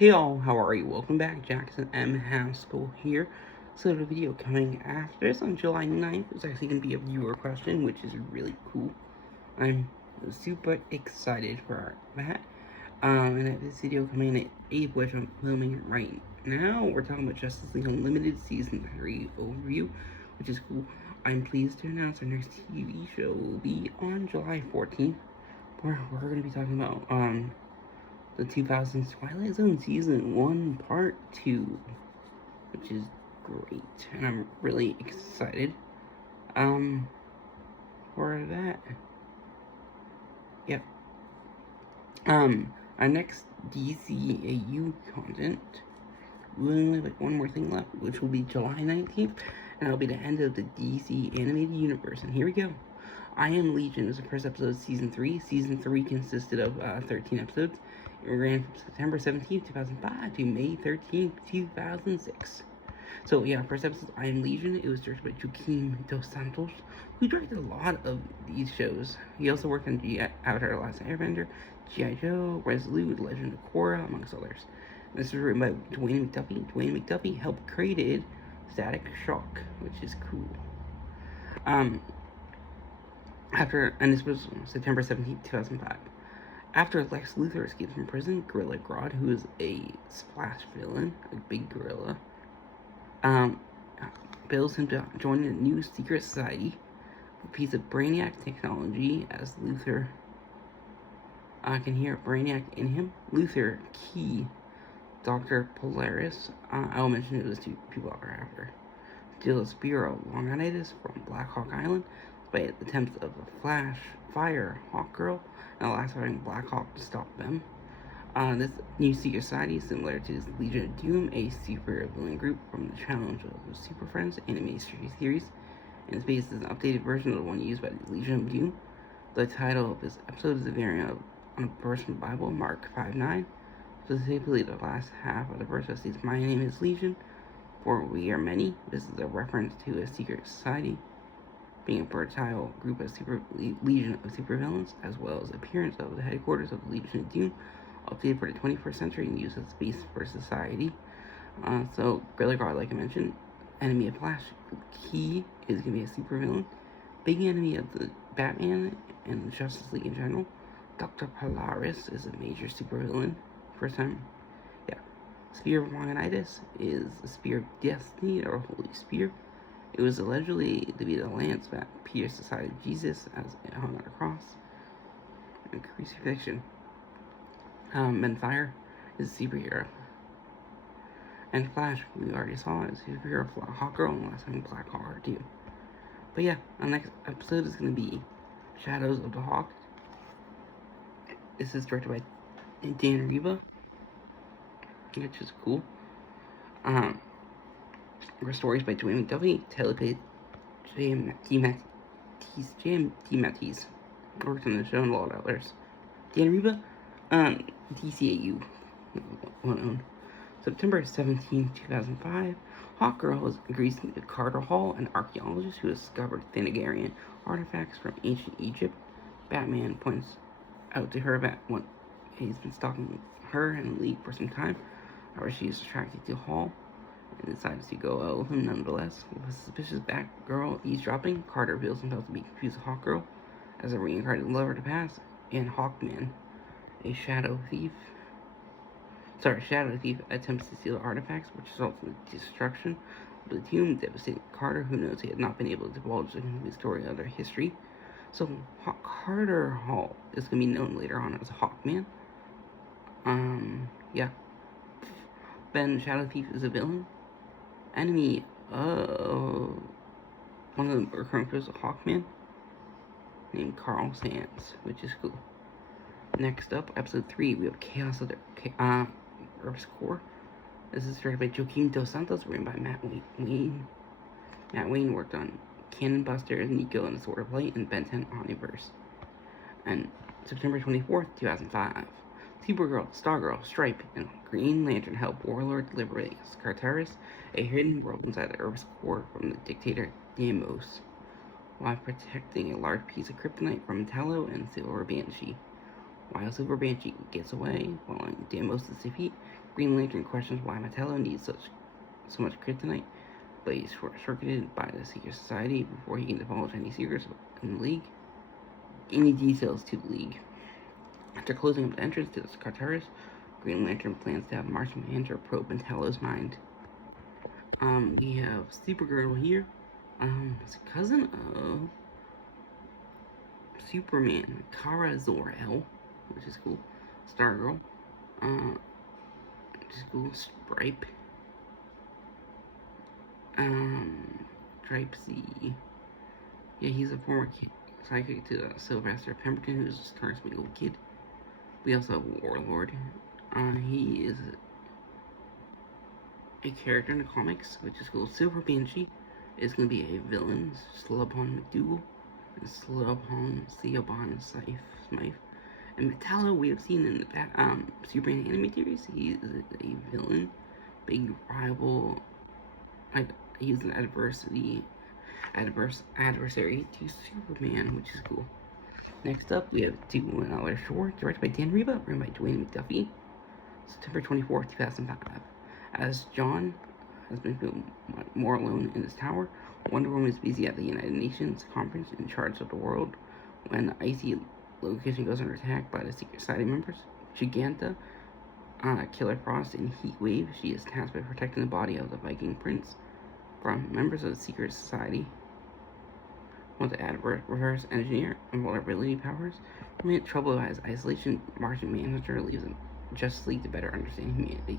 Hey all, how are you? Welcome back, Jackson M. Haskell here. So the video coming after this on July 9th is actually going to be a viewer question, which is really cool. I'm super excited for that. And this video coming in at 8, which I'm filming right now. We're talking about Justice League Unlimited Season 3 overview, which is cool. I'm pleased to announce our next TV show will be on July 14th, where we're going to be talking about, the 2000s Twilight Zone Season 1 Part 2, which is great, and I'm really excited, for that. Yep. Our next DCAU content, we only have like one more thing left, which will be July 19th, and that'll be the end of the DC animated universe, and here we go. I Am Legion was the first episode of Season 3. Season 3 consisted of 13 episodes. It ran from September 17th, 2005 to May 13th, 2006. So yeah, first episode, I Am Legion. It was directed by Joaquim Dos Santos, who directed a lot of these shows. He also worked on Avatar The Last Airbender, G.I. Joe, Resolute, Legend of Korra, amongst others. And this was written by Dwayne McDuffie. Dwayne McDuffie helped create Static Shock, which is cool. And this was September 17th, 2005. After Lex Luthor escapes from prison, Gorilla Grodd, who is a splash villain, a big gorilla, bills him to join a new secret society, a piece of Brainiac technology, as Luthor can hear Brainiac in him. Luthor, Key, Dr. Polaris, I will mention who those two people are after, steal a spear of Longanitis from Black Hawk Island, by attempts of the Flash, Fire, Hawkgirl, and the last fighting Black Hawk to stop them. This new secret society is similar to Legion of Doom, a super villain group from the Challenge of Super Friends animated series, and its based is an updated version of the one used by the Legion of Doom. The title of this episode is a variant on a verse from the Bible, Mark 5:9. Specifically, the last half of the verse that states, "My name is Legion, for we are many." This is a reference to a secret society being a fertile group of legion of supervillains, as well as appearance of the headquarters of the Legion of Doom, updated for the 21st century and used as space for society. So, Gorilla Grodd, like I mentioned, enemy of Flash. Key is going to be a supervillain, big enemy of the Batman and the Justice League in general. Dr. Polaris is a major supervillain. First time, yeah. Spear of Longanitis is a spear of destiny, or a holy spear. It was allegedly to be the lance that pierced the side of Jesus as it hung on a cross. And crucifixion. Fire is a superhero. And Flash, we already saw, is a superhero, Hawkgirl, and last time Black Hawk too. But yeah, our next episode is going to be Shadows of the Hawk. This is directed by Dan Riba, which is cool. Stories by Dwayne McDuffie, teleplay J. Matisse, worked on the show and a lot of others. Dan Riba, DCAU, well known. September 17, 2005, Hawkgirl agrees to meet with Carter Hall, an archaeologist who discovered Thanagarian artifacts from ancient Egypt. Batman points out to her that he's been stalking her and the League for some time. However, she is attracted to Hall and decides to go out with him nonetheless. With a suspicious Batgirl eavesdropping, Carter reveals himself to be confused with Hawkgirl as a reincarnated lover to past, and Hawkman, a shadow thief, attempts to steal artifacts, which results in the destruction of the tomb, devastating Carter, who knows he had not been able to divulge his story of their history. So, Carter Hall is going to be known later on as Hawkman. Yeah. Then Shadow Thief is a villain. Enemy of one of the recurring players of Hawkman, named Carl Sands, which is cool. Next up, episode 3, we have Chaos of the Earth's Core. This is directed by Joaquim Dos Santos, written by Matt Wayne. Matt Wayne worked on Cannon Buster, Nico and the Sword of Light, and Ben 10 Omniverse. And September 24th, 2005. Supergirl, Stargirl, Stripe, and Green Lantern help Warlord liberate Skartaris, a hidden world inside the Earth's core, from the dictator Deimos, while protecting a large piece of kryptonite from Metallo and Silver Banshee. While Silver Banshee gets away, following Deimos' defeat, Green Lantern questions why Metallo needs so much kryptonite, but he's short-circuited by the Secret Society before he can divulge any secrets in the League. Any details to the League. After closing up the entrance to the Skartaris, Green Lantern plans to have Martian Manhunter probe Metallo's mind. We have Supergirl here. It's a cousin of Superman, Kara Zor-El, which is cool. Stargirl, which is cool. Stripe, Stripe C. Yeah, he's a former psychic to Sylvester Pemberton, who's a current Smeagol kid. We also have Warlord. He is a character in the comics, which is cool. Silver Banshee is going to be a villain, Slubhon McDougal, and Slubhon Siobhan Smythe. And Metallo, we have seen in the Superman anime series, he is a villain, big rival. He's an adversary to Superman, which is cool. Next up, we have To Another Shore, directed by Dan Riba, written by Dwayne McDuffie, September 24, 2005. As John has been feeling more alone in his tower, Wonder Woman is busy at the United Nations conference in charge of the world when the icy location goes under attack by the Secret Society members. Giganta, Killer Frost, and Heatwave. She is tasked by protecting the body of the Viking Prince from members of the Secret Society. Want to add reverse engineer and vulnerability powers. Amid trouble by his isolation, Martian Manhunter leaves him Justice League to better understand humanity.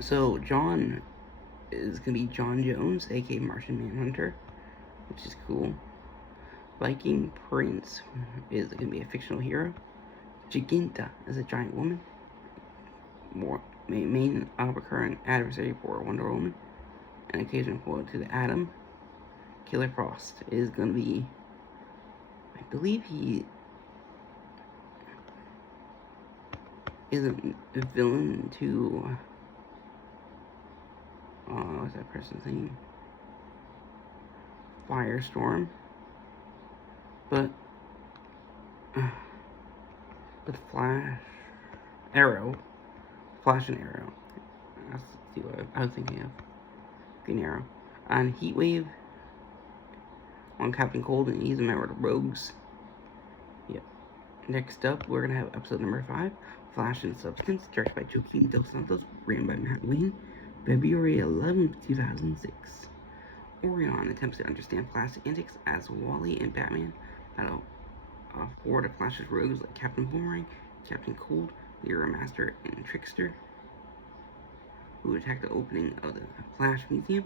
So John is gonna be John Jones, aka Martian Manhunter, which is cool. Viking Prince is gonna be a fictional hero. Giganta is a giant woman. Main recurring adversary for Wonder Woman. An occasional foil to the Atom. Killer Frost is gonna be, I believe he is a villain to what's that person's name? Firestorm. But Flash and Arrow. That's what I was thinking of. Green Arrow. And Heatwave on Captain Cold, and he's a member of the Rogues. Yep. Next up, we're gonna have episode number 5, Flash and Substance, directed by Joaquin Dos Santos, written by Matt Wayne, February 11, 2006. Orion attempts to understand Flash's antics as Wally and Batman battle four of Flash's rogues like Captain Boomerang, Captain Cold, Mirror Master, and Trickster, who attack the opening of the Flash Museum.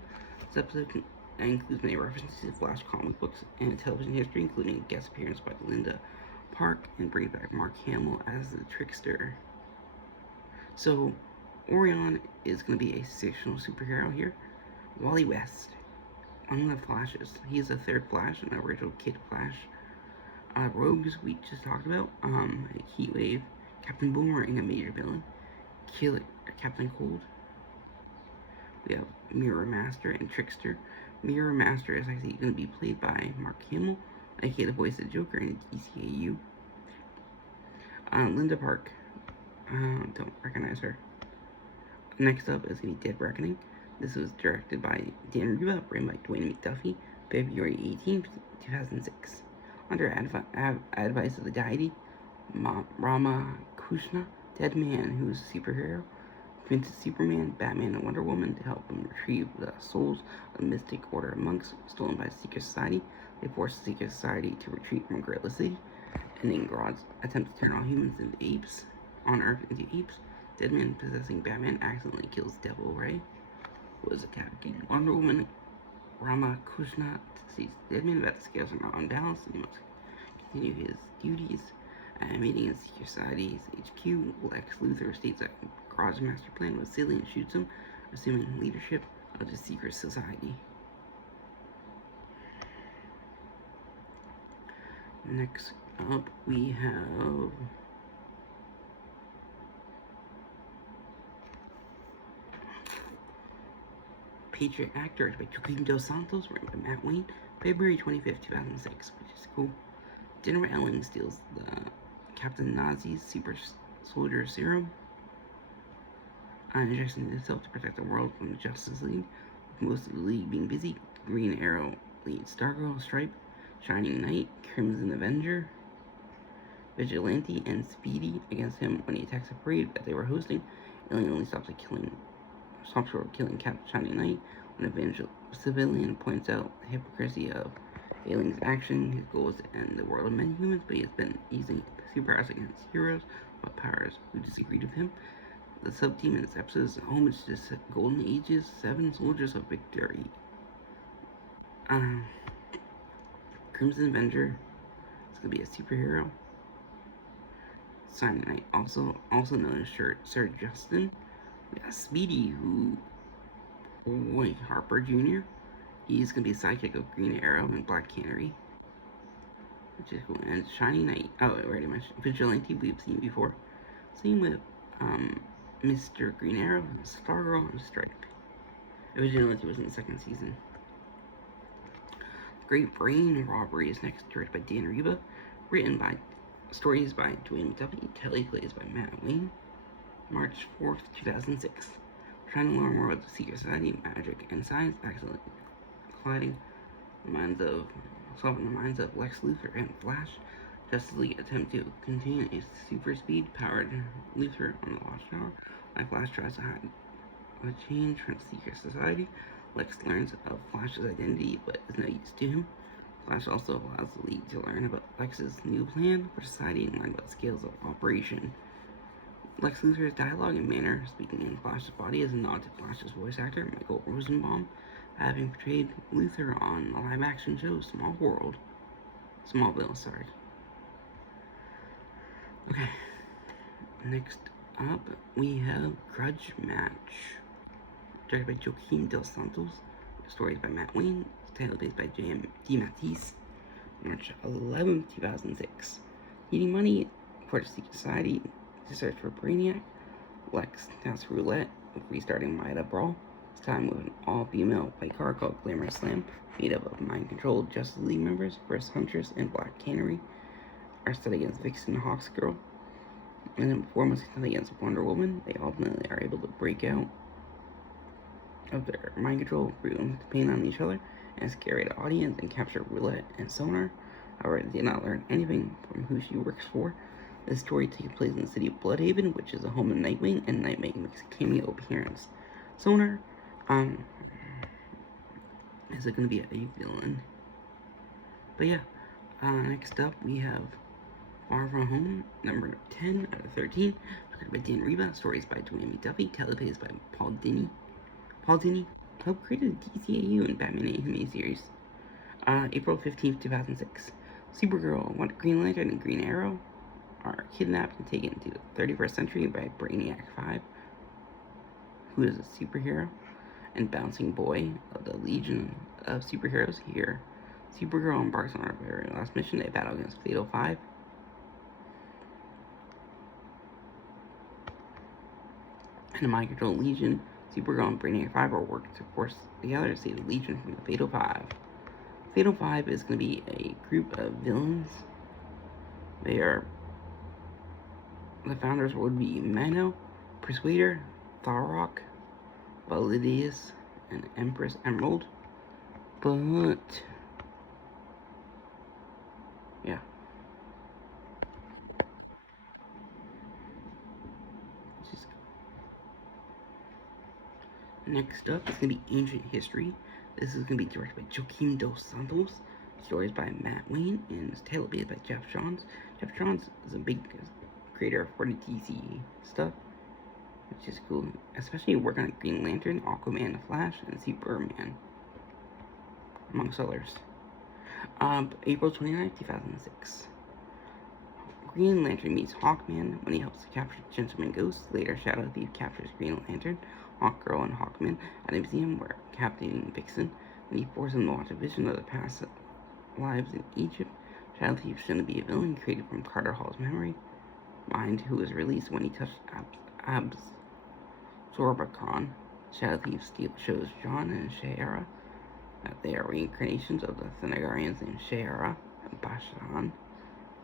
This episode includes many references to Flash comic books and television history, including a guest appearance by Linda Park, and brings back Mark Hamill as the Trickster. So, Orion is going to be a fictional superhero here. Wally West, one of the Flashes. He is the third Flash, an original Kid Flash. Rogues we just talked about. Heatwave, Captain Boomerang, a major villain. Captain Cold. We have Mirror Master and Trickster. Mirror Master is actually going to be played by Mark Hamill, aka the voice of the Joker in DCAU. Linda Park. Don't recognize her. Next up is going to be Dead Reckoning. This was directed by Dan Riba, written by Dwayne McDuffie, February 18, 2006. Under advice of the deity, Rama Krishna, Dead Man, who is a superhero, convinces Superman, Batman, and Wonder Woman to help him retrieve the souls of the Mystic Order of Monks stolen by the Secret Society. They force the Secret Society to retreat from Gorilla City, ending Grodd's attempt to turn all humans into apes, on Earth into apes. Deadman, possessing Batman, accidentally kills Devil Ray, who was attacking Wonder Woman. Ramakrishna sees Deadman about the scales are unbalanced and he must continue his duties. Meeting in Secret Society's HQ, Lex Luthor states that Grodd's master plan was silly and shoots him, assuming leadership of the Secret Society. Next up, we have Patriot Actor by Joaquin Dos Santos, written by Matt Wayne, February 25th, 2006, which is cool. General Elling steals the Captain Nazi's super soldier serum, injecting himself to protect the world from the Justice League. With most of the League being busy, Green Arrow leads Stargirl, Stripe, Shining Knight, Crimson Avenger, Vigilante, and Speedy against him when he attacks a parade that they were hosting. Alien only stops short of killing Captain Shining Knight when a civilian points out the hypocrisy of Alien's action. His goal is to end the world of men-humans, but he has been using superpowers against heroes with powers who disagreed with him. The sub-team in this episode is homage to Golden Age's 7 Soldiers of Victory. Crimson Avenger is going to be a superhero. Shining Knight, also known as Sir Justin. We got Speedy, who Roy Harper Jr. He's going to be a sidekick of Green Arrow and Black Canary, which is cool. And Shining Knight, oh, I already mentioned Vigilante, we've seen before. Same with Mr. Green Arrow, Stargirl, and Stripe. Vigilante was in the 2nd season. Great Brain Robbery is next, directed by Dan Riba, stories by Dwayne McDuffie, teleplays by Matt Wayne. March 4th, 2006. Trying to learn more about the secret society, magic, and science, accidentally colliding solving the minds of Lex Luthor and Flash. Justice League attempt to contain a super speed powered Luthor on the Watchtower. When Flash tries to hide a change from the secret society, Lex learns of Flash's identity but is no use to him. Flash also allows the League to learn about Lex's new plan for society and learn about the scales of operation. Lex Luthor's dialogue and manner, speaking in Flash's body, is a nod to Flash's voice actor, Michael Rosenbaum, having portrayed Luthor on the live-action show Smallville, sorry. Okay, next up, we have Grudge Match, directed by Joaquim Dos Santos, stories by Matt Wayne, teleplays by J.M. DeMatteis, March 11, 2006. Needing money for the secret society to search for Brainiac, Lex tasks Roulette with restarting Maida Brawl, this time with an all-female fight car called Glamour Slam, made up of mind-controlled Justice League members versus Huntress and Black Canary, are set against Vixen and Hawksgirl, and then before must contend against Wonder Woman. They ultimately are able to break out of their mind control, bring pain on each other, and scare the audience and capture Roulette and Sonar. However, they did not learn anything from who she works for. This story takes place in the city of Bloodhaven, which is the home of Nightwing, and Nightwing makes a cameo appearance. Sonar, is it going to be a villain? But yeah, next up we have Far From Home, number 10 out of 13, directed by Dan Riba, stories by Dwayne McDuffie, teleplays by Paul Dini. Paul Dini helped create the DCAU and Batman animated series. April 15th, 2006. Supergirl, Green Lantern, and Green Arrow are kidnapped and taken to the 31st century by Brainiac 5, who is a superhero, and Bouncing Boy of the Legion of Superheroes. Here, Supergirl embarks on her very last mission. They battle against Fatal 5. And the Mind Control Legion, Supergirl and Brainiac 5 are working to force together to save the Legion from the Fatal 5. Fatal 5 is going to be a group of villains. The founders would be Mano, Persuader, Tharok, Validius, and Empress Emerald. But yeah. Next up is going to be Ancient History. This is going to be directed by Joaquim Dos Santos. Stories by Matt Wayne and is teleplays by Jeff Johns. Jeff Johns is a big creator for the DC stuff, which is cool, especially working on Green Lantern, Aquaman, The Flash, and Superman, amongst others. April 29th, 2006. Green Lantern meets Hawkman when he helps to capture Gentleman Ghost. Later, Shadow Thief captures Green Lantern, Hawkgirl, and Hawkman at a museum where capturing Vixen, and he forces him to watch a vision of the past lives in Egypt. Shadow Thief is going to be a villain created from Carter Hall's memory mind, who was released when he touched Absorbicon. Shadow Thief shows John and Shayera that they are reincarnations of the Thanagarians named Shayera and Bashan.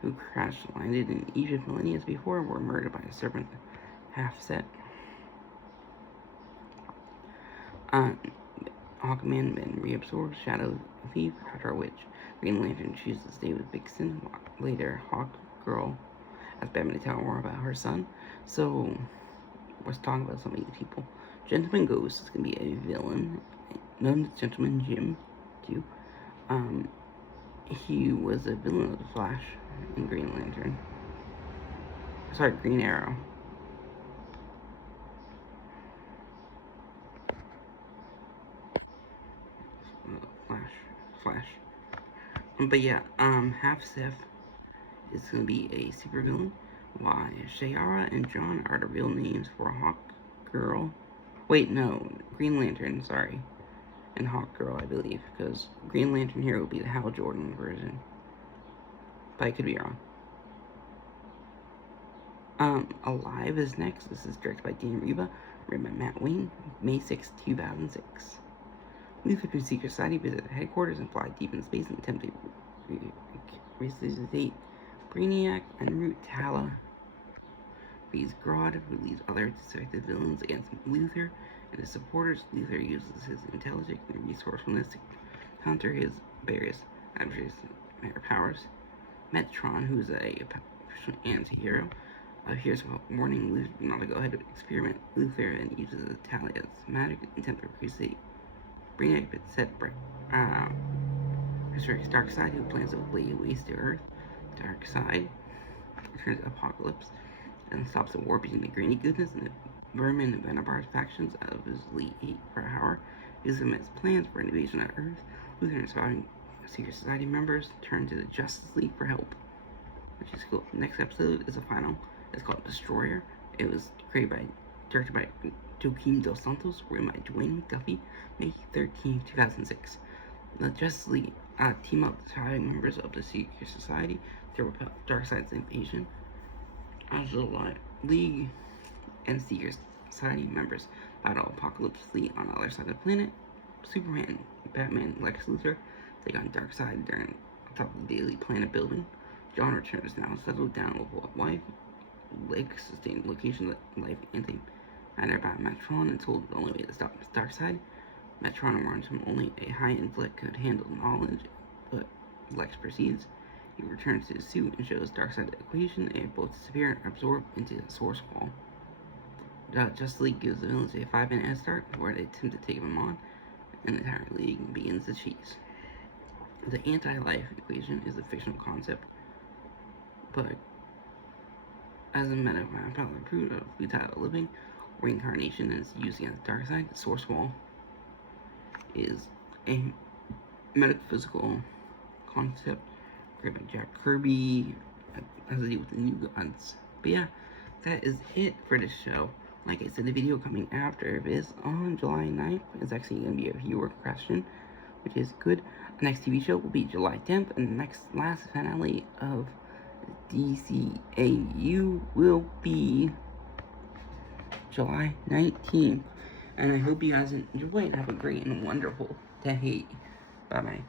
who crash landed in Egypt millennia before, were murdered by a serpent half set. Hawkman then reabsorbs Shadow Thief, Hydra Witch. Green Lantern chooses to stay with Vixen. Later, Hawk Girl asks Batman to tell her more about her son. So, let's talk about some of these people. Gentleman Ghost is going to be a villain. Known as Gentleman Jim, too. He was a villain of the Flash in Green Lantern. Sorry, Green Arrow. Flash. But yeah, Half Seth is gonna be a super villain. Why? Shayara and John are the real names for Hawk Girl. Wait, no, Green Lantern, sorry. And Hawk Girl, I believe, because Green Lantern here will be the Hal Jordan version. But I could be wrong. Alive is next. This is directed by Dan Riva, written by Matt Wayne, May 6, 2006. Luthor through Secret Society visit the headquarters and fly deep in space and attempt to resuscitate Brainiac and root Tala. Freeze Grodd, who leads other suspected villains against Luthor and his supporters. Luthor uses his intelligence and resourcefulness to counter his various adversaries' powers. Metron, who's a anti-hero, hears a warning Luthor not to go ahead and experiment Luthor and uses Talia's magic attempt to resuscitate Brainiac, but set resurrects Darkseid, who plans to lay waste to Earth. Darkseid returns to Apocalypse and stops the war between the Granny Goodness and the Vermin and Venabar factions of his Elite 8 per hour. His immense plans for invasion of Earth. Luthor and surviving Secret Society members turn to the Justice League for help, which is cool. The next episode is a final. It's called Destroyer. It was directed by Joaquim Dos Santos, written by Dwayne Duffy, May 13, 2006. The Justice League team up with surviving members of the Secret Society to repel Darkseid's invasion. As the League and Secret Society members battle Apocalypse Fleet on the other side of the planet, Superman, Batman, Lex Luthor take on Darkseid during top of the Daily Planet building. John returns now settled down with a wife. Lex sustained location life anti-matter about Metron and told the only way to stop Darkseid. Metron warns him only a high intellect could handle knowledge, but Lex proceeds. He returns to his suit and shows Darkseid the equation. They both disappear and absorb into the Source Wall. Justice League gives the villains a 5-minute head start where they attempt to take him on, and the entire league begins to cheese. The anti-life equation is a fictional concept, but as a meta-power proof of futile living, reincarnation is used against Darkseid. The Source Wall is a metaphysical concept created by Jack Kirby, has to do with the New Gods. But yeah, that is it for this show. Like I said, the video coming after this on July 9th is actually going to be a viewer question, which is good. The next TV show will be July 10th, and the last finale of DCAU will be July 19th. And I hope you guys enjoy and have a great and wonderful day. Bye-bye.